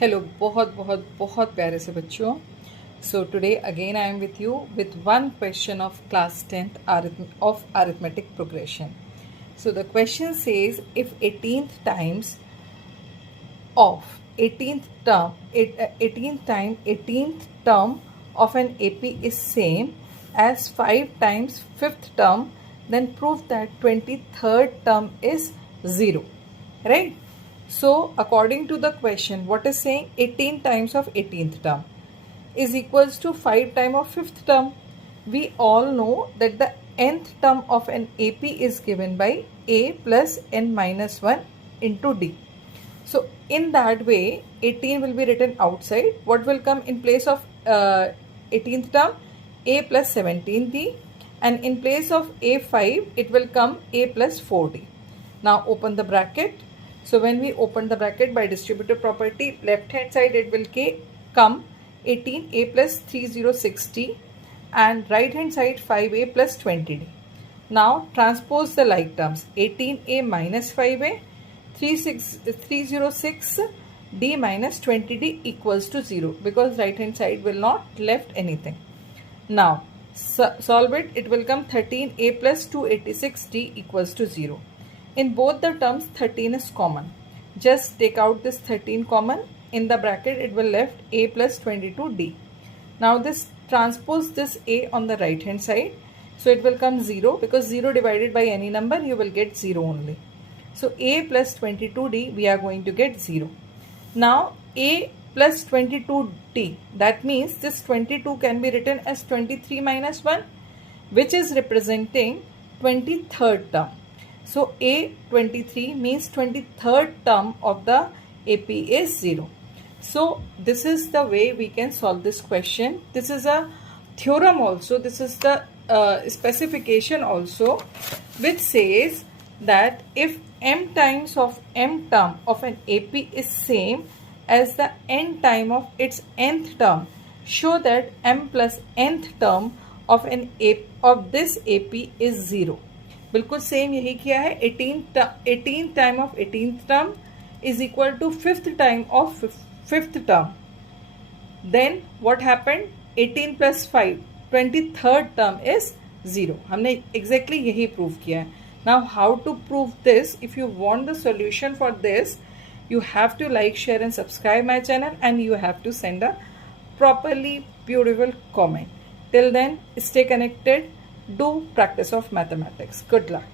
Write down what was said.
Hello बहुत बहुत बहुत प्यारे से बच्चों। So today again I am with you with one question of class 10th of arithmetic progression. So the question says if 18th times of 18th term of an AP is same as 5 times 5th term, then prove that 23rd term is 0, right? So according to the question, what is saying 18 times of 18th term is equals to 5 times of 5th term. We all know that the nth term of an AP is given by A plus n minus 1 into D. So in that way 18 will be written outside. What will come in place of 18th term? A plus 17D, and in place of A5 it will come A plus 4D. Now open the bracket. So when we open the bracket by distributive property, left hand side it will come 18A plus 306D and right hand side 5A plus 20D. Now transpose the like terms. 18A minus 5A 306D minus 20D equals to 0 because right hand side will not left anything. Now solve it. It will come 13A plus 286D equals to 0. In both the terms 13 is common. Just take out this 13 common. In the bracket it will left A plus 22D. Now this transpose this A on the right hand side. So it will come 0 because 0 divided by any number you will get 0 only. So A plus 22D we are going to get 0. Now A plus 22D, that means this 22 can be written as 23 minus 1, which is representing 23rd term. So A23 means 23rd term of the AP is 0. So this is the way we can solve this question. This is a theorem also. This is the specification also, which says that if m times of m term of an AP is same as the n time of its nth term, show that m plus nth term of this AP is 0. बिल्कुल same यही किया है. 18 time of 18th term is equal to 5th time of 5th term. Then what happened? 18 plus 5 23rd term is 0. हमने exactly यही prove किया है. Now how to prove this? If you want the solution for this, you have to like, share and subscribe my channel, and you have to send a properly beautiful comment. Till then, stay connected. Do practice of mathematics. Good luck.